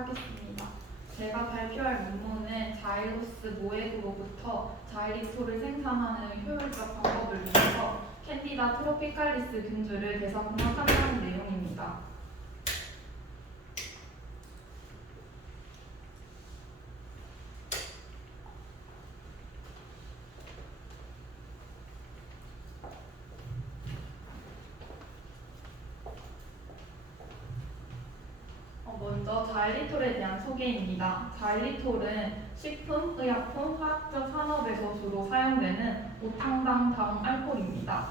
하겠습니다. 제가 발표할 논문은 자일로스 모액으로부터 자일리톨을 생산하는 효율적 방법을 위해서 캔디다 트로피칼리스 균주를 대사공학한다는 내용입니다. 먼저 자일리톨에 대한 소개입니다. 자일리톨은 식품, 의약품, 화학적 산업에서 주로 사용되는 오탕당 알코올입니다.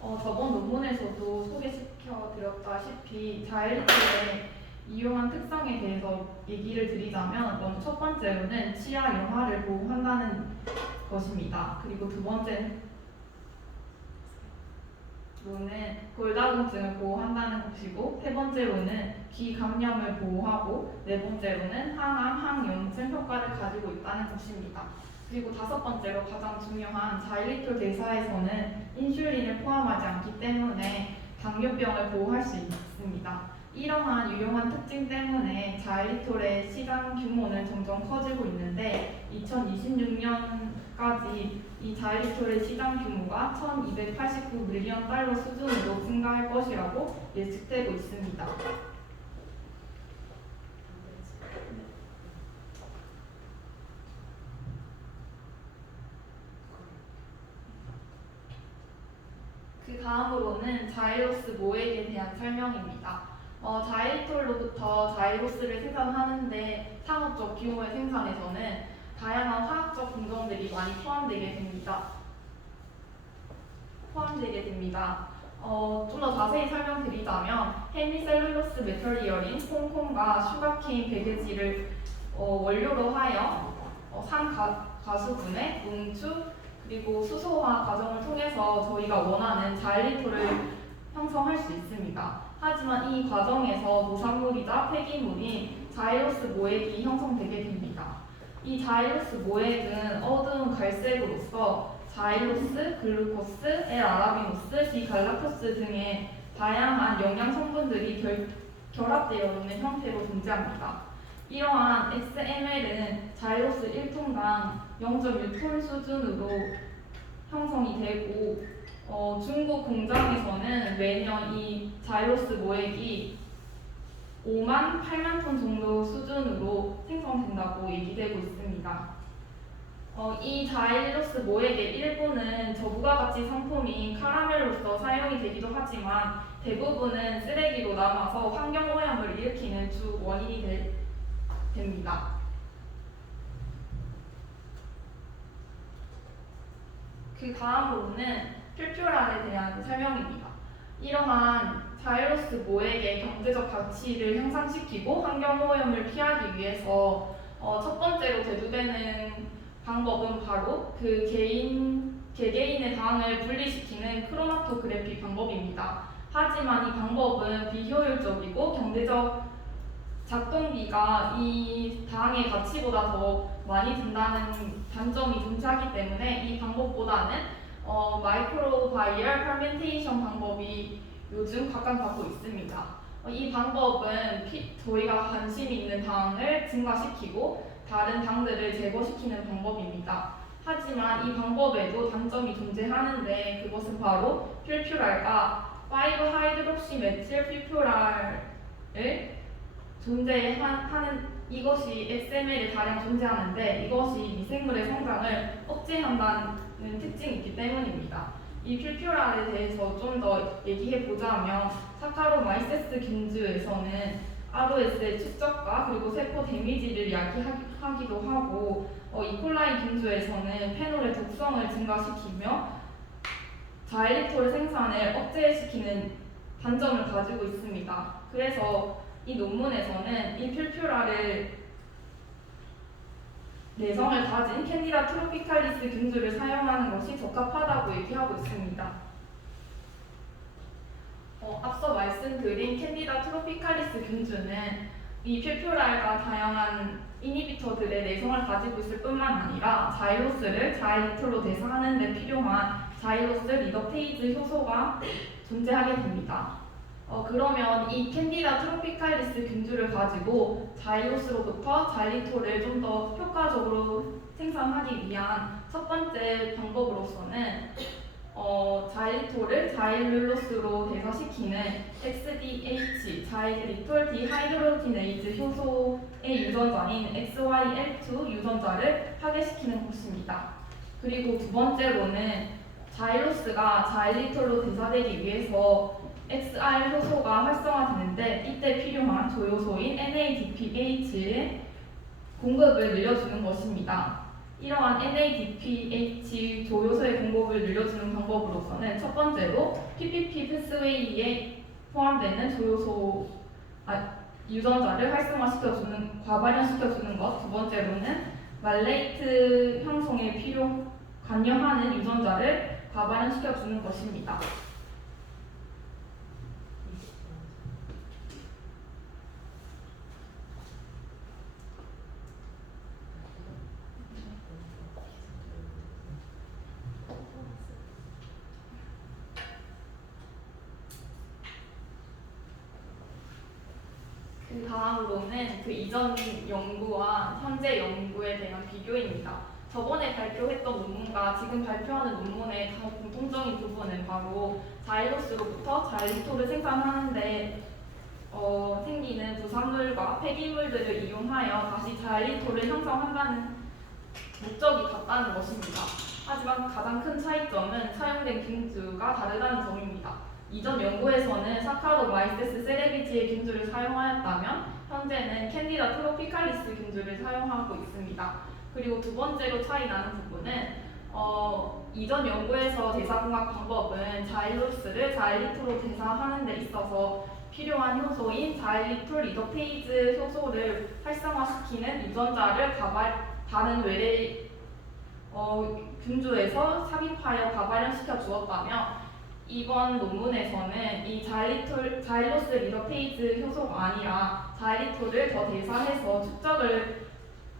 저번 논문에서도 소개시켜드렸다시피 자일리톨의 이용한 특성에 대해서 얘기를 드리자면 먼저 첫 번째로는 치아 영하를 보호한다는 것입니다. 그리고 두 번째로는 골다공증을 보호한다는 것이고, 세 번째로는 귀 감염을 보호하고, 네 번째로는 항암, 항염증 효과를 가지고 있다는 것입니다. 그리고 다섯 번째로 가장 중요한 자일리톨 대사에서는 인슐린을 포함하지 않기 때문에 당뇨병을 보호할 수 있습니다. 이러한 유용한 특징 때문에 자일리톨의 시장 규모는 점점 커지고 있는데 2026년까지 이 자일리톨의 시장 규모가 1289밀리언 달러 수준으로 증가할 것이라고 예측되고 있습니다. 그 다음으로는 자일로스 모액에 대한 설명입니다. 자일리톨로부터 자일로스를 생산하는데 상업적 규모의 생산에서는 다양한 화학적 공정들이 많이 포함되게 됩니다. 좀 더 자세히 설명드리자면 헤미셀룰로스 메터리얼인 콩콩과 슈가케인 배개지를 원료로 하여 산가수분해, 뭉추, 그리고 수소화 과정을 통해서 저희가 원하는 자일리톨을 형성할 수 있습니다. 하지만 이 과정에서 노산물이자 폐기물인 자일로스 모액이 형성되게 됩니다. 이 자일로스 모액은 어두운 갈색으로서 자일로스, 글루코스, L아라비노스, 디갈라토스 등의 다양한 영양 성분들이 결합되어 있는 형태로 존재합니다. 이러한 XML은 자일로스 1톤당 0.1톤 수준으로 형성이 되고 중국 공장에서는 매년 이 자일로스 모액이 5만, 8만 톤 정도 수준으로 생성된다고 얘기되고 있습니다. 이 자일로스 모액의 일부는 저부가 가치 상품인 카라멜로서 사용이 되기도 하지만 대부분은 쓰레기로 남아서 환경오염을 일으키는 주 원인이 됩니다. 그 다음으로는 퓨퓨랄에 대한 설명입니다. 이러한 자일로스 모액의 경제적 가치를 향상시키고 환경오염을 피하기 위해서 첫 번째로 대두되는 방법은 바로 그 개개인의 당을 분리시키는 크로마토그래피 방법입니다. 하지만 이 방법은 비효율적이고 경제적 작동비가 이 당의 가치보다 더 많이 든다는 단점이 존재하기 때문에 이 방법보다는 마이크로바이얼 퍼멘테이션 방법이 요즘 각광받고 있습니다. 이 방법은 저희가 관심 있는 당을 증가시키고 다른 당들을 제거시키는 방법입니다. 하지만 이 방법에도 단점이 존재하는데 그것은 바로 퓨퓨랄과 5하이드록시 메틸 퓨퓨랄을 존재하는 이것이 XML에 다량 존재하는데 이것이 미생물의 성장을 억제한다는 특징이 있기 때문입니다. 이 퓨퓨랄에 대해서 좀 더 얘기해보자면 사카로마이세스 균주에서는 ROS의 축적과 그리고 세포 데미지를 야기하기도 하고 이콜라이 균주에서는 페놀의 독성을 증가시키며 자일리톨 생산을 억제시키는 단점을 가지고 있습니다. 그래서 이 논문에서는 이 퓨퓨랄을 내성을 가진 캔디다 트로피칼리스 균주를 사용하는 것이 적합하다고 얘기하고 있습니다. 앞서 말씀드린 캔디다 트로피칼리스 균주는 이 퓨퓨랄과 다양한 이니비터들의 내성을 가지고 있을 뿐만 아니라 자일로스를 자일리톨로 대사하는 데 필요한 자일로스 리덕테이즈 효소가 존재하게 됩니다. 그러면 이 캔디다 트로피칼리스 균주를 가지고 자일로스로부터 자일리톨을 좀 더 효과적으로 생산하기 위한 첫 번째 방법으로서는 자일리톨을 자일룰로스로 대사시키는 XDH, 자일리톨 디하이드로지네이즈 효소의 유전자인 XYL2 유전자를 파괴시키는 것입니다. 그리고 두 번째로는 자일로스가 자일리톨로 대사되기 위해서 XR 효소가 활성화되는데 이때 필요한 조효소인 NADPH의 공급을 늘려주는 것입니다. 이러한 NADPH 조효소의 공급을 늘려주는 방법으로서는 첫 번째로 PPP 패스웨이에 포함되는 유전자를 활성화시켜주는, 과발현시켜주는 것, 두 번째로는 말레이트 형성에 관여하는 유전자를 과발현시켜주는 것입니다. 그 다음으로는 그 이전 연구와 현재 연구에 대한 비교입니다. 저번에 발표했던 논문과 지금 발표하는 논문의 공통적인 부분은 바로 자일로스로부터 자일리톨을 생산하는데 생기는 부산물과 폐기물들을 이용하여 다시 자일리톨을 형성한다는 목적이 같다는 것입니다. 하지만 가장 큰 차이점은 사용된 균주가 다르다는 점입니다. 이전 연구에서는 사카로마이세스 세레비지의 균주를 사용하였다면 현재는 캔디다 트로피칼리스 균주를 사용하고 있습니다. 그리고 두 번째로 차이 나는 부분은 이전 연구에서 대사공학 방법은 자일로스를 자일리톨로 대사하는 데 있어서 필요한 효소인 자일리톨 리더페이즈 효소를 활성화시키는 유전자를 다른 외래 균주에서 삽입하여 가발현시켜 주었다며 이번 논문에서는 이 자일로스 리더페이즈 효소가 아니라 자일리톨을 더 대사해서 축적을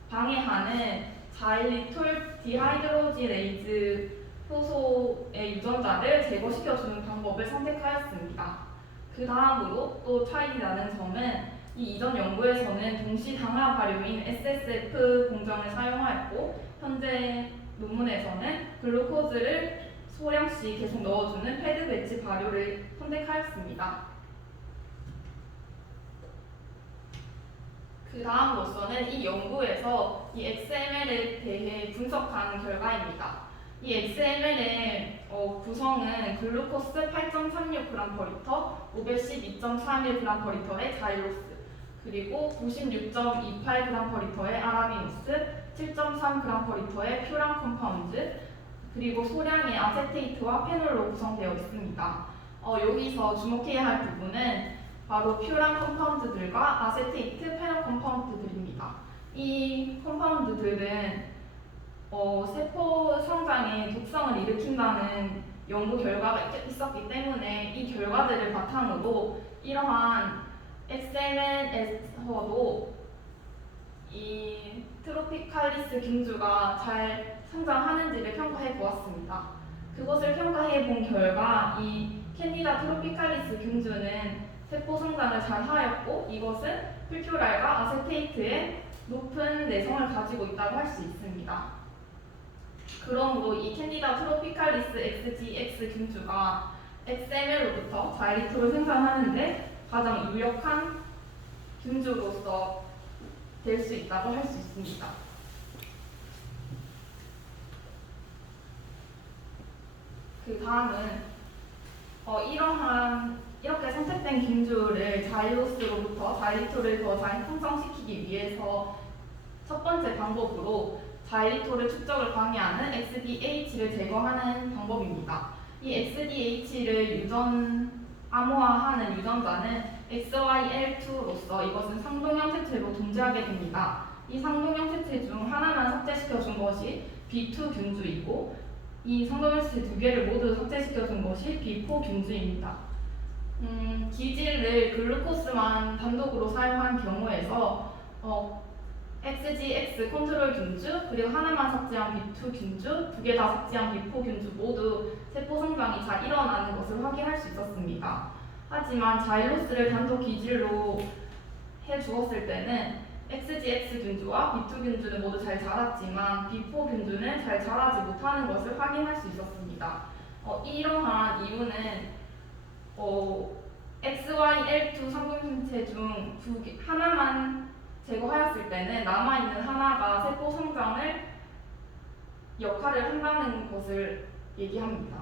방해하는 자일리톨 디하이드로지네이즈 효소의 유전자를 제거시켜주는 방법을 선택하였습니다. 그 다음으로 또 차이 나는 점은 이 이전 연구에서는 동시당화 발효인 SSF 공정을 사용하였고 현재 논문에서는 글루코즈를 소량씩 계속 넣어주는 패드 배치 발효를 선택하였습니다. 그 다음으로서는 이 연구에서 이 XML에 대해 분석한 결과입니다. 이 XML의 구성은 글루코스 8.36g/L, 512.31g/L의 자일로스, 그리고 96.28g/L의 아라비노스, 7.3g/L의 퓨란 컴파운드, 그리고 소량의 아세테이트와 페놀로 구성되어 있습니다. 여기서 주목해야 할 부분은 바로 퓨란 컴파운드들과 아세테이트, 페놀 컴파운드들입니다. 이 컴파운드들은 세포 성장에 독성을 일으킨다는 연구 결과가 있었기 때문에 이 결과들을 바탕으로 이러한 XML에서도 이 트로피칼리스 균주가 잘 성장하는지를 평가해 보았습니다. 그것을 평가해 본 결과 이 캔디다 트로피칼리스 균주는 세포 성장을 잘 하였고 이것은 풀큐랄과 아세테이트의 높은 내성을 가지고 있다고 할 수 있습니다. 그러므로 이 캔디다 트로피칼리스 XGX 균주가 XML로부터 자일리톨을 생산하는데 가장 유력한 균주로서 될 수 있다고 할 수 있습니다. 그 다음은 이렇게 선택된 균주를 자일로스로부터 자일리톨을 더 잘 형성시키기 위해서 첫 번째 방법으로 자일리톨의 축적을 방해하는 XDH를 제거하는 방법입니다. 이 XDH를 암호화하는 유전자는 XYL2로서 이것은 상동형 채체로 존재하게 됩니다. 이 상동형 채체 중 하나만 삭제시켜준 것이 B2 균주이고 이 상동형 채체 두 개를 모두 삭제시켜준 것이 B4 균주입니다. 기질을 글루코스만 단독으로 사용한 경우에서 XGX 컨트롤 균주, 그리고 하나만 삭제한 B2 균주, 두 개 다 삭제한 B4 균주 모두 세포 성장이 잘 일어나는 것을 확인할 수 있었습니다. 하지만 자일로스를 단독 기질로 해주었을 때는 XGX 균주와 B2 균주는 모두 잘 자랐지만 B4 균주는 잘 자라지 못하는 것을 확인할 수 있었습니다. 이러한 이유는 XYL2 삼중생체 중 하나만 제거하였을 때는 남아있는 하나가 세포 성장을 역할을 한다는 것을 얘기합니다.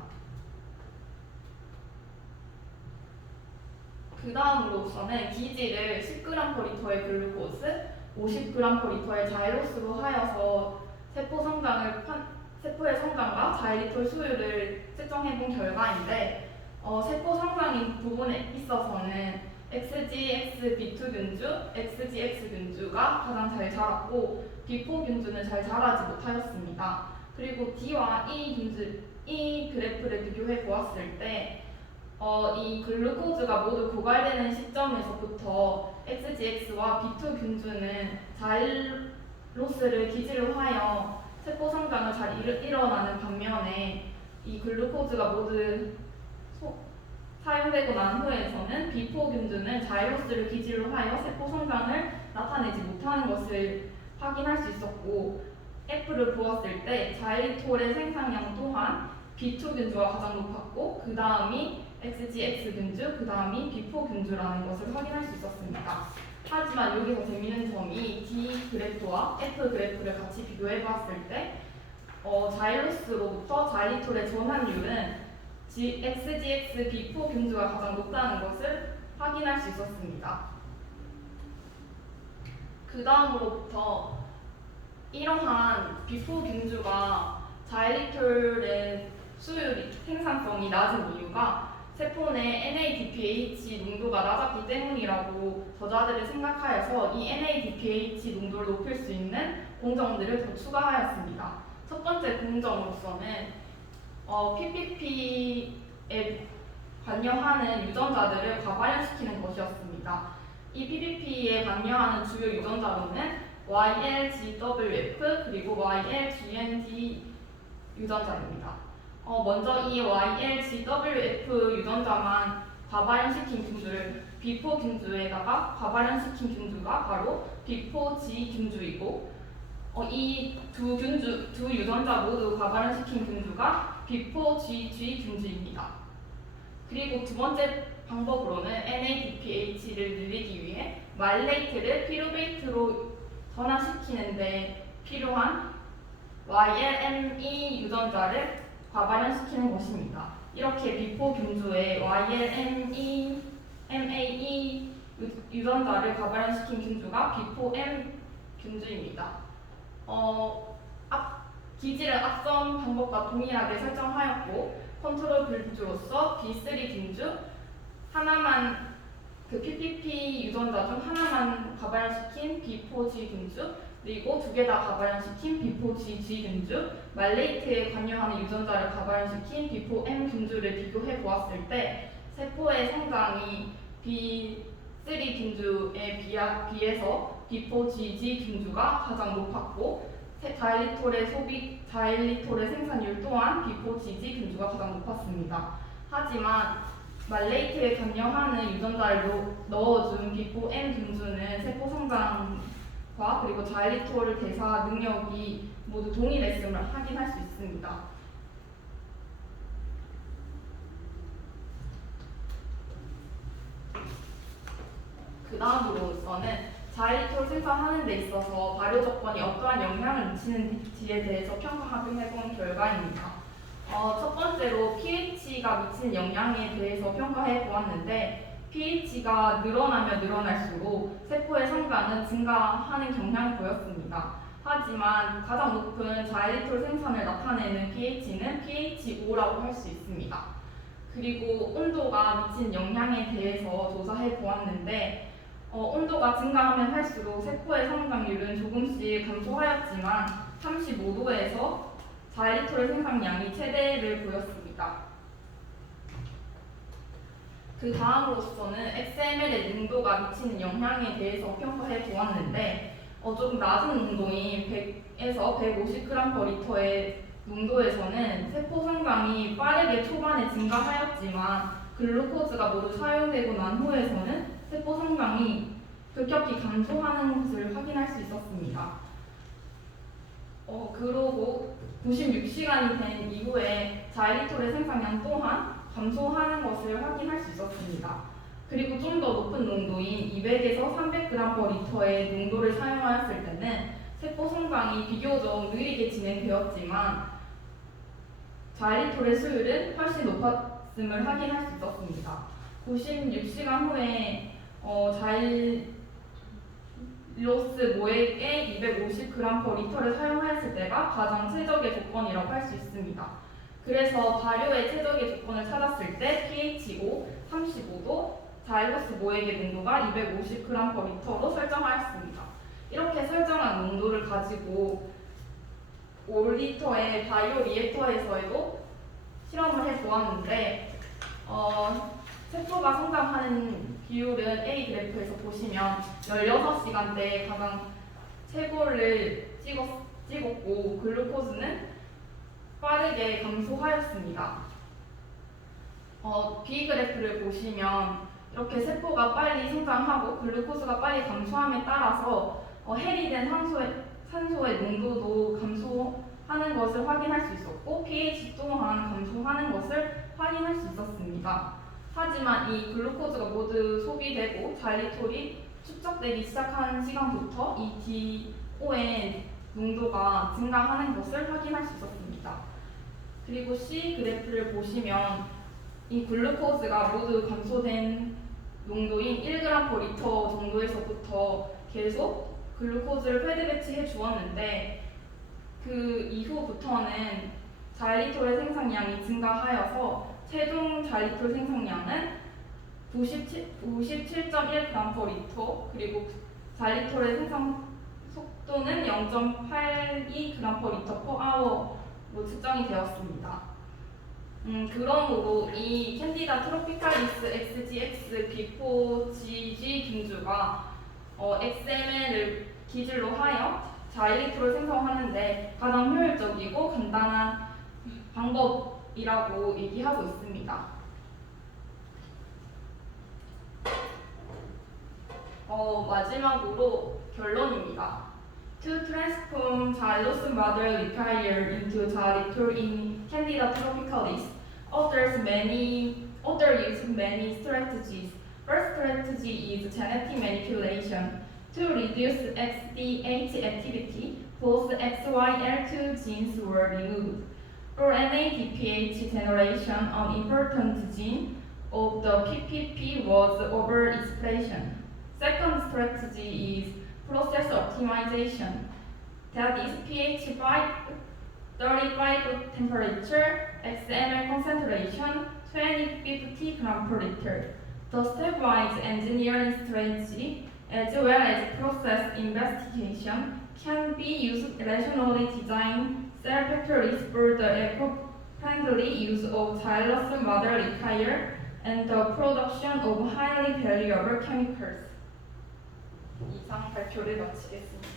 그 다음으로서는 기질을 10g/L의 글루코스, 50g/L의 자일로스로 하여서 세포의 성장과 자일리톨 수율을 측정해본 결과인데 세포 성장인 부분에 있어서는 XGX B2 균주, XGX 균주가 가장 잘 자랐고 B4 균주는 잘 자라지 못하였습니다. 그리고 D와 E 그래프를 비교해 보았을 때 이 글루코즈가 모두 고갈되는 시점에서부터 XGX와 B2 균주는 자일로스를 기질로 하여 세포 성장을 잘 일어나는 반면에 이 글루코즈가 모두 사용되고 난 후에서는 B4 균주는 자일로스를 기질로 하여 세포 성장을 나타내지 못하는 것을 확인할 수 있었고 F를 보았을 때 자일리톨의 생산량 또한 B2 균주가 가장 높았고 그 다음이 XGX 균주, 그 다음이 B4 균주라는 것을 확인할 수 있었습니다. 하지만 여기서 재미있는 점이 D 그래프와 F 그래프를 같이 비교해 봤을 때 자일로스로부터 자일리톨의 전환율은 XGX B4 균주가 가장 높다는 것을 확인할 수 있었습니다. 그 다음으로부터 이러한 B4 균주가 자일리톨의 수율 생산성이 낮은 이유가 세포 내 NADPH 농도가 낮았기 때문이라고 저자들이 생각하여서 이 NADPH 농도를 높일 수 있는 공정들을 더 추가하였습니다. 첫 번째 공정으로서는 PPP에 관여하는 유전자들을 과발현시키는 것이었습니다. 이 PPP에 관여하는 주요 유전자로는 YLGWF 그리고 YLGND 유전자입니다. 먼저 이 YLGWF 유전자만 과발현시킨 균주를 B4 균주에다가 과발현시킨 균주가 바로 B4G 균주이고 이 두 유전자 모두 과발현시킨 균주가 B4GG 균주입니다. 그리고 두 번째 방법으로는 NADPH를 늘리기 위해 말레이트를 피루베이트로 전환시키는데 필요한 YLME 유전자를 과발현시키는 것입니다. 이렇게 B4 균주에 YLME, MAE 유전자를 과발현시킨 균주가 B4M 균주입니다. 기질을 앞선 방법과 동일하게 설정하였고 컨트롤 균주로서 B3 균주, 하나만 PPP 유전자 중 하나만 과발현시킨 B4G 균주, 그리고 두 개 다 과발현시킨 B4GG 균주, 말레이트에 관여하는 유전자를 과발현시킨 B4M 균주를 비교해 보았을 때 세포의 성장이 B3 균주에 비해서 B4GG 균주가 가장 높았고 자일리톨의 생산율 또한 B4GG 균주가 가장 높았습니다. 하지만 말레이트에 관여하는 유전자를 넣어준 B4M 균주는 세포 성장과 그리고 자일리톨 대사 능력이 모두 동일했음을 확인할 수 있습니다. 그 다음으로서는 자일리톨 생산하는 데 있어서 발효 조건이 어떠한 영향을 미치는지에 대해서 평가해본 결과입니다. 첫 번째로 pH가 미치는 영향에 대해서 평가해 보았는데 pH가 늘어나면 늘어날수록 세포의 성장은 증가하는 경향을 보였습니다. 하지만 가장 높은 자일리톨 생산을 나타내는 pH는 pH5라고 할 수 있습니다. 그리고 온도가 미치는 영향에 대해서 조사해 보았는데 온도가 증가하면 할수록 세포의 성장률은 조금씩 감소하였지만 35도에서 자일리톨 생산량이 최대를 보였습니다. 그 다음으로서는 XML의 농도가 미치는 영향에 대해서 평가해 보았는데 조금 낮은 농도인 100에서 150g/L의 농도에서는 세포 성장이 빠르게 초반에 증가하였지만 글루코즈가 모두 사용되고 난 후에서는 세포 성장이 급격히 감소하는 것을 확인할 수 있었습니다. 그러고 96시간이 된 이후에 자일리톨의 생산량 또한 감소하는 것을 확인할 수 있었습니다. 그리고 좀 더 높은 농도인 200에서 300g/L의 농도를 사용하였을 때는 세포 성장이 비교적 느리게 진행되었지만 자일리톨의 수율은 훨씬 높았음을 확인할 수 있었습니다. 96시간 후에 자일로스 모액의 250g/L를 사용하였을 때가 가장 최적의 조건이라고 할 수 있습니다. 그래서 발효의 최적의 조건을 찾았을 때 pH 5, 35도, 자일로스 모액의 농도가 250g/L로 설정하였습니다. 이렇게 설정한 농도를 가지고 5리터의 바이오 리액터에서도 실험을 해보았는데 세포가 성장하는 비율은 A 그래프에서 보시면 16시간대에 가장 최고를 찍었고 글루코즈는 빠르게 감소하였습니다. B 그래프를 보시면 이렇게 세포가 빨리 성장하고 글루코즈가 빨리 감소함에 따라서 해리된 산소의 농도도 감소하는 것을 확인할 수 있었고 pH 또한 감소하는 것을 확인할 수 있었습니다. 하지만 이 글루코즈가 모두 소비되고 자일리톨이 축적되기 시작한 시간부터 이 DO의 농도가 증가하는 것을 확인할 수 있었습니다. 그리고 C 그래프를 보시면 이 글루코즈가 모두 감소된 농도인 1g/L 정도에서부터 계속 글루코즈를 패드 배치해 주었는데 그 이후부터는 자일리톨의 생산량이 증가하여서 최종 자일리톨 생산량은 97.1g/L 그리고 자일리톨의 생산 속도는 0.82g/L로 측정이 되었습니다. 그러므로 이 캔디다 트로피칼리스 XGX 비포 GG菌주가 XML을 기준으로 하여 자일리톨을 생성하는데 가장 효율적이고 간단한 방법이라고 얘기하고 있습니다. 마지막으로 결론입니다. To transform xylose mother require into xylitol in Candida tropicalis, authors use many strategies. First strategy is genetic manipulation. To reduce XDH activity, both XYL2 genes were removed. For NADPH generation, an important gene of the PPP was overexpression. Second strategy is process optimization. That is pH 35 temperature, XML concentration 2050 g/L. The stepwise engineering strategy as well as process investigation can be used rationally design cell factories for the eco-friendly use of xylose mother require and the production of highly valuable chemicals. 이상 발표를 마치겠습니다.